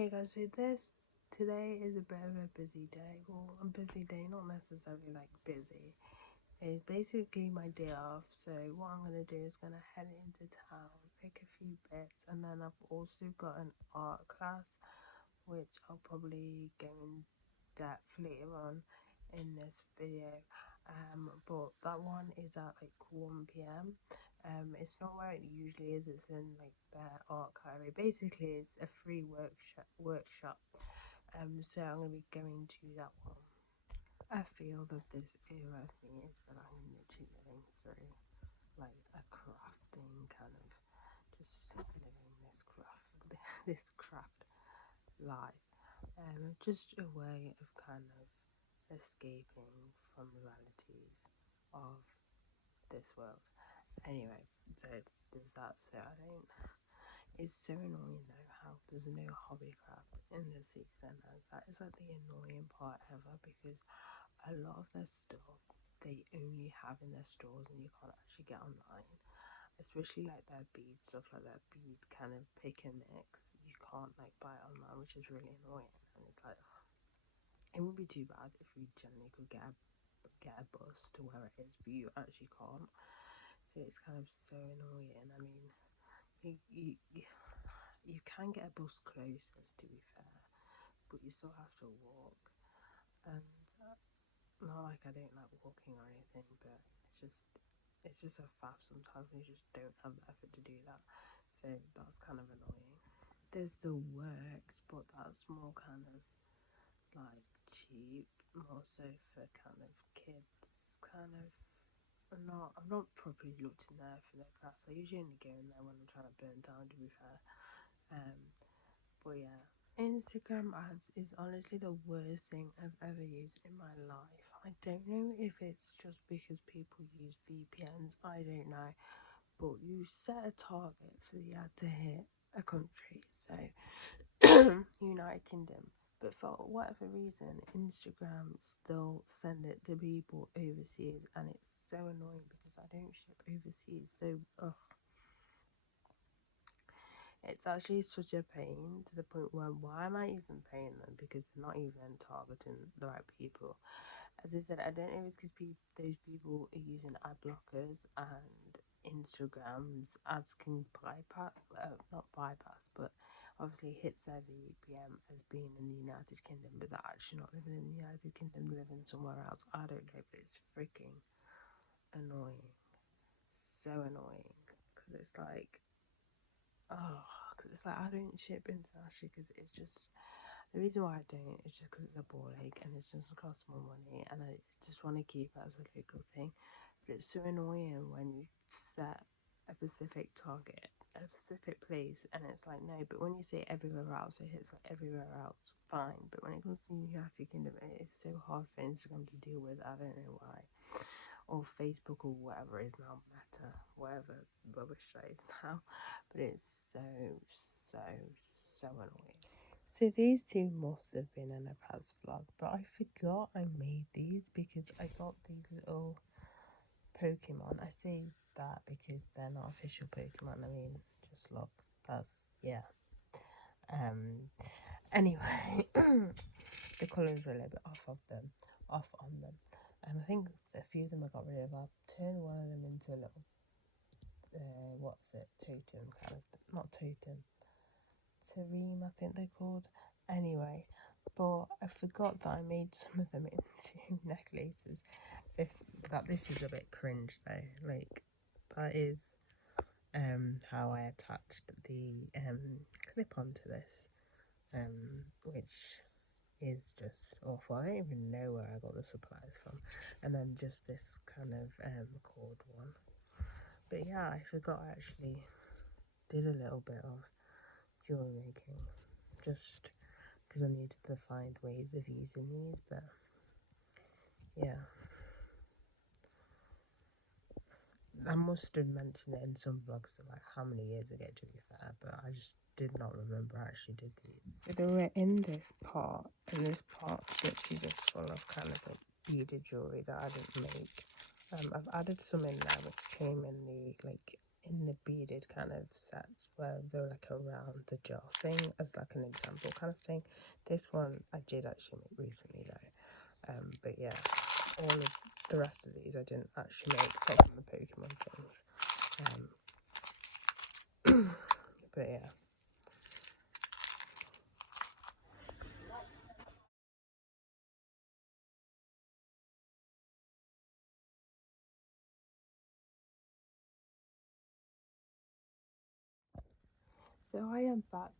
Hey guys, so today is a bit of a busy day. Well, a busy day, not necessarily like busy. It's basically my day off. So what I'm gonna do is gonna head into town, pick a few bits, and then I've also got an art class, which I'll probably go in depth later on in this video. But that one is at like 1 p.m. It's not where it usually is. It's in like the art gallery. Basically, it's a free workshop. So I'm gonna be going to that one. I feel that this era of me is that I'm literally living through like a crafting kind of just living this craft life. Just a way of kind of escaping from the realities of this world. Anyway, so there's that. So I don't. It's so annoying though how there's no hobbycraft in the city centre. That is like the annoying part ever, because a lot of their stuff they only have in their stores and you can't actually get online. Especially like their bead stuff, like their bead kind of pick and mix. You can't like buy it online, which is really annoying. And it's like, it would be too bad if you generally could get a bus to where it is, but you actually can't. So it's kind of so annoying. I mean, you can get a bus closest, to be fair, but you still have to walk. And not like I don't like walking or anything, but it's just a faff sometimes when you just don't have the effort to do that. So that's kind of annoying. There's the works, but that's more kind of like cheap, more so for kind of kids, kind of. I've not properly looked in there for their class. I usually only go in there when I'm trying to burn down, to be fair. But yeah, Instagram ads is honestly the worst thing I've ever used in my life. I don't know if it's just because people use VPNs, I don't know, but you set a target for the ad to hit a country, so United Kingdom, but for whatever reason Instagram still send it to people overseas, and it's so annoying because I don't ship overseas. So it's actually such a pain, to the point where why am I even paying them, because they're not even targeting the right people. As I said, I don't know if it's because those people are using ad blockers and Instagram's ads can not bypass, but obviously hits their VPN as being in the United Kingdom, but they're actually not living in the United Kingdom, living somewhere else. I don't know, but it's freaking annoying. So annoying. Because it's like, because it's like I don't ship internationally, because it's just, the reason why I don't is just because it's a ball ache and it just costs more money, and I just want to keep it as a local thing. But it's so annoying when you set a specific target, a specific place, and it's like, no, but when you say everywhere else, it hits like everywhere else, fine. But when it comes to United Kingdom, it's so hard for Instagram to deal with. I don't know why. Or Facebook or whatever is now, Meta, whatever rubbish that is now. But it's so annoying. So these two must have been in a past vlog, but I forgot I made these because I got these little Pokemon. I say that because they're not official Pokemon. I mean, just look, that's, yeah. Anyway, the colours were a little bit off on them. And I think a few of them I got rid of. I'll turn one of them into a little, totem kind of, not totem, terreme, I think they're called. Anyway, but I forgot that I made some of them into necklaces. This is a bit cringe though. Like, that is how I attached the clip onto this, which is just awful. I don't even know where I got the supplies from. And then just this kind of cord one. But yeah, I forgot I actually did a little bit of jewelry making, just because I needed to find ways of using these. But yeah, I must have mentioned it in some vlogs, like how many years ago, to be fair, but I just did not remember I actually did these. So they were in this pot, and this pot literally just full of kind of like beaded jewelry that I didn't make. I've added some in there which came in the like in the beaded kind of sets where they're like around the jar thing as like an example kind of thing. This one I did actually make recently though, but yeah, all of the rest of these I didn't actually make, apart from the Pokemon things. But yeah. So I am back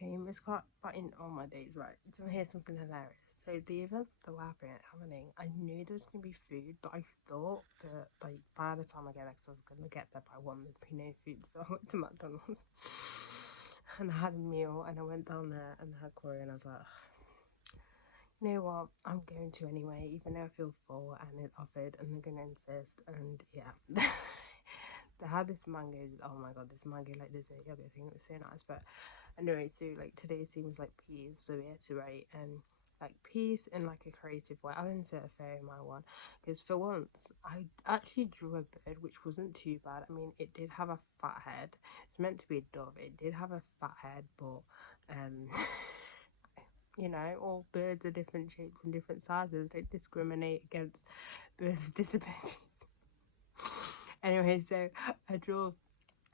home. It's quite in all my days, right? Do you want to hear something hilarious? So the event that we're happening, I knew there was gonna be food, but I thought that like by the time I get there, 'cause I was gonna get there by 1, there'd be no food. So I went to McDonald's and I had a meal, and I went down there and I had curry, and I was like, you know what? I'm going to anyway, even though I feel full, and it offered, and they're gonna insist, and yeah. They had this mango, oh my god, this mango like dessert yogurt thing, it was so nice. But anyway, so like today seems like peas, so we had to write like peace in like a creative way. I'll insert a fairy in my one, because for once I actually drew a bird, which wasn't too bad. I mean, it did have a fat head. It's meant to be a dove. It did have a fat head, but you know, all birds are different shapes and different sizes. Don't discriminate against birds with disabilities. Anyway, so I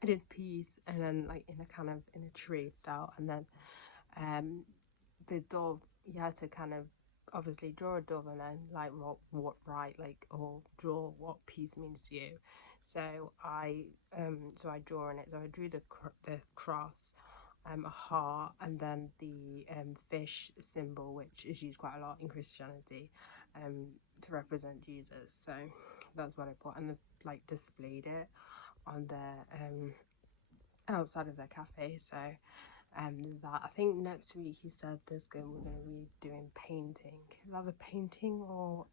did peas, and then like in a tree style, and then the dove, you had to kind of obviously draw a dove, and then like what right, like, or draw what peace means to you. So I draw in it. So I drew the cross, a heart, and then the fish symbol, which is used quite a lot in Christianity, to represent Jesus. So that's what I put, and like displayed it on their outside of their cafe. So there's that. I think next week he said we're going to be doing painting. Is that the painting or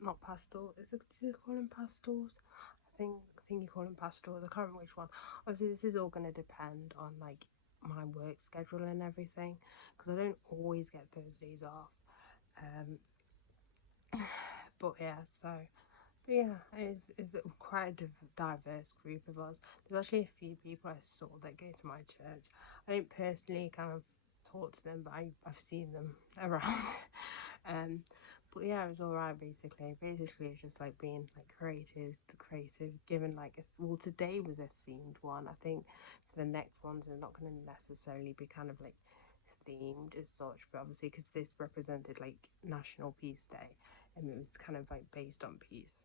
not pastel? Do you call them pastels? I think you call them pastels. I can't remember which one. Obviously, this is all going to depend on like my work schedule and everything, because I don't always get Thursdays off. But yeah, so. But yeah, it's quite a diverse group of us. There's actually a few people I saw that go to my church. I don't personally kind of talk to them, but I've seen them around. But yeah, it was alright basically. Basically, it's just like being like creative, given like well, today was a themed one. I think for the next ones, they're not going to necessarily be kind of like themed as such, but obviously because this represented like National Peace Day, and it was kind of like based on peace.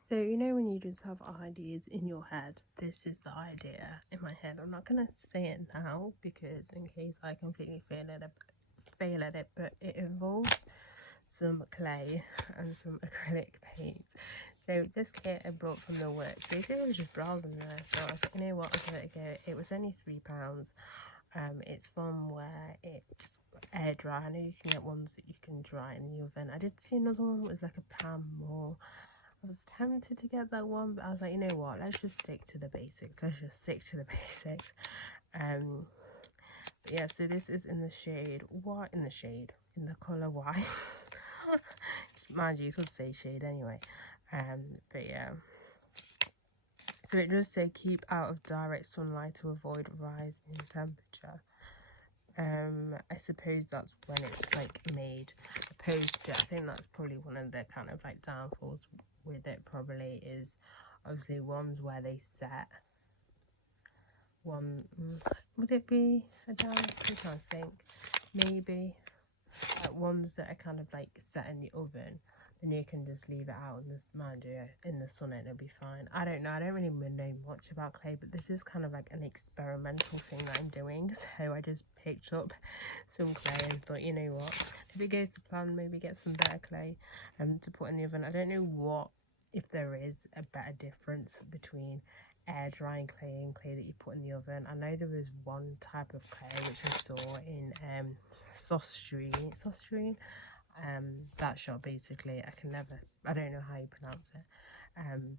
So you know when you just have ideas in your head, this is the idea in my head. I'm not gonna say it now because in case I completely fail at it, but it involves some clay and some acrylic paints. So this kit I brought from the work. Basically I was just browsing there, so I was like, you know what, I'll give it a go. It was only £3. It's one where it just air dry. I know you can get ones that you can dry in the oven. I did see another one that was like a pound more. I was tempted to get that one, but I was like, you know what, let's just stick to the basics. But yeah, so this is in the shade white, in the color white. Mind you could say shade anyway. But yeah, so it does say keep out of direct sunlight to avoid rise in temperature. I suppose that's when it's like made opposed to, I think that's probably one of the kind of like downfalls with it, probably, is obviously ones where they set one, would it be a down? I'm trying to think, maybe ones that are kind of like set in the oven, then you can just leave it out in the sun and it'll be fine. I don't know, I don't really know much about clay, but this is kind of like an experimental thing that I'm doing. So I just picked up some clay and thought, you know what, if it goes to plan, maybe get some better clay to put in the oven. I don't know if there is a better difference between air drying clay and clay that you put in the oven. I know there was one type of clay which I saw in Sostrine, that shop basically. I don't know how you pronounce it,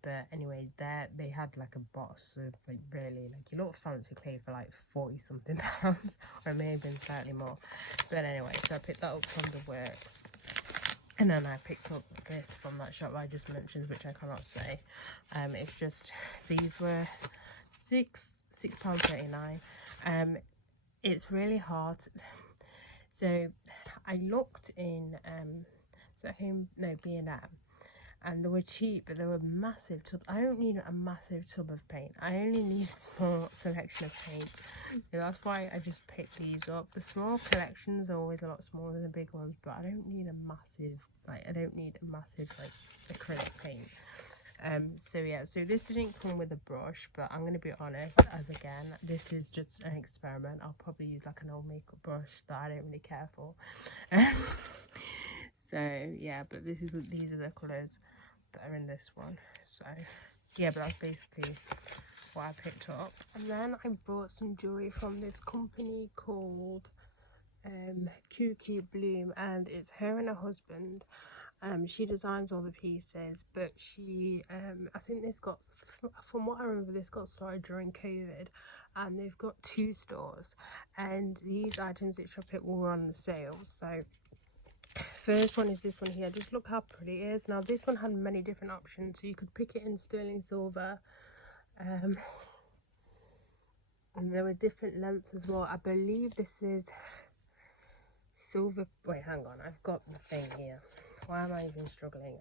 but anyway, there they had like a box of like really like you look fancy clay for like 40 something pounds, or it may have been slightly more, but anyway, so I picked that up from the works. And then I picked up this from that shop I just mentioned, which I cannot say. It's just, these were £6.39. It's really hard. So I looked in B&M, and they were cheap, but they were massive tubs. I don't need a massive tub of paint. I only need a small selection of paint. So that's why I just picked these up. The small collections are always a lot smaller than the big ones, but I don't need a massive, like acrylic paint. So yeah, so this didn't come with a brush, but I'm going to be honest, as again, this is just an experiment. I'll probably use like an old makeup brush that I don't really care for. So yeah, but these are the colours that are in this one. So yeah, but that's basically what I picked up. And then I bought some jewellery from this company called Kiki Bloom, and it's her and her husband. She designs all the pieces, but she I think this got, from what I remember, this got started during COVID, and they've got 2 stores, and these items which I picked were on the sale. So first one is this one here. Just look how pretty it is. Now this one had many different options, so you could pick it in sterling silver, and there were different lengths as well. I believe this is silver. Wait, hang on, I've got the thing here. Why am I even struggling?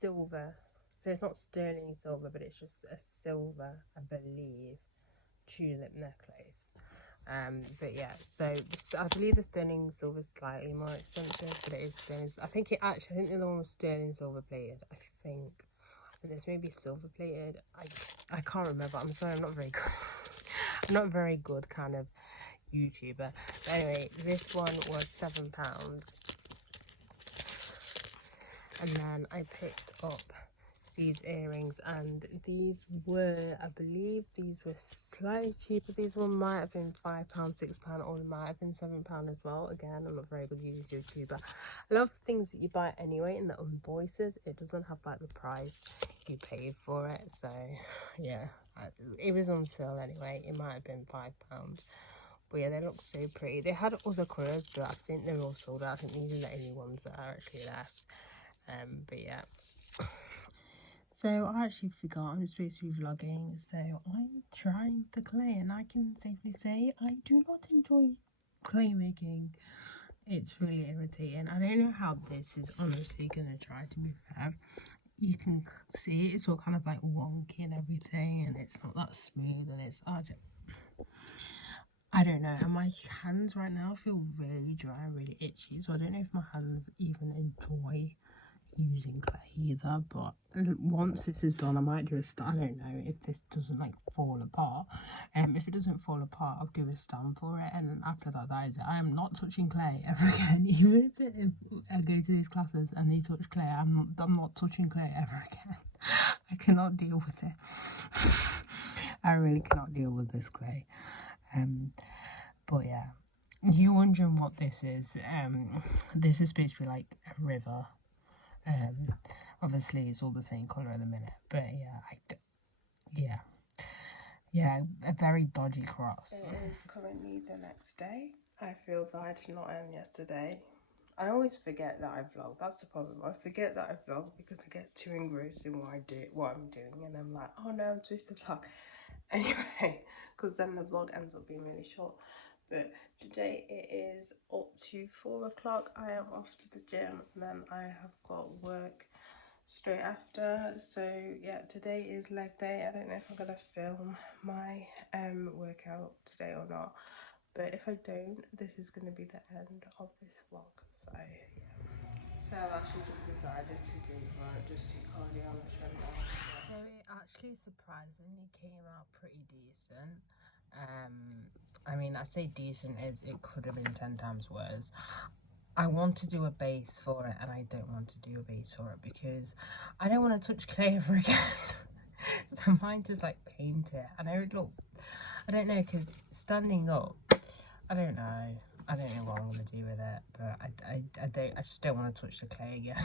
Silver. So it's not sterling silver, but it's just a silver, I believe, tulip necklace. But yeah, so I believe the sterling silver is slightly more expensive, but it is sterling. I think the other one was sterling silver plated. I think this may be silver plated. I can't remember. I'm sorry, I'm not very good. I'm not very good kind of YouTuber. But anyway, this one was £7. And then I picked up these earrings, and these were, I believe these were slightly cheaper. These one might have been £5, £6, or it might have been £7 as well. Again, I'm not very good YouTuber. I love things that you buy anyway and that invoices, it doesn't have like the price you paid for it. So yeah, it was on sale anyway. It might have been £5. But yeah, they look so pretty. They had other colours, but I think they're all sold out. I think these are the only ones that are actually left. But yeah. So I actually forgot I'm supposed to be vlogging, so I'm trying the clay, and I can safely say I do not enjoy clay making. It's really irritating. I don't know how this is honestly gonna try, to be fair. You can see it's all kind of like wonky and everything, and it's not that smooth, and it's I don't know, and my hands right now feel really dry and really itchy, so I don't know if my hands even enjoy using clay either. But once this is done, I might do a stand. I don't know if this doesn't like fall apart. If it doesn't fall apart, I'll do a stand for it, and then after that, that is it. I am not touching clay ever again. Even if I go to these classes and they touch clay, I'm not touching clay ever again. I cannot deal with it. I really cannot deal with this clay. But yeah, you're wondering what this is. This is supposed to be like a river. Obviously it's all the same colour in a minute, but yeah, a very dodgy cross. It is currently the next day. I feel that I did not end yesterday. I always forget that I vlog. That's the problem. I forget that I vlog because I get too engrossed in what I'm doing, and I'm like, oh no, I'm supposed to vlog anyway, because then the vlog ends up being really short. But today it is up to 4 o'clock. I am off to the gym, and then I have got work straight after. So yeah, today is leg day. I don't know if I'm gonna film my workout today or not, but if I don't, this is gonna be the end of this vlog. So yeah, so I've actually just decided to do cardio on the treadmill. So it actually surprisingly came out pretty decent. I mean, I say decent as it could have been 10 times worse. I want to do a base for it, and I don't want to do a base for it because I don't want to touch clay ever again. So I might just like paint it. And I don't know, because standing up, I don't know what I'm gonna do with it, but I just don't want to touch the clay again.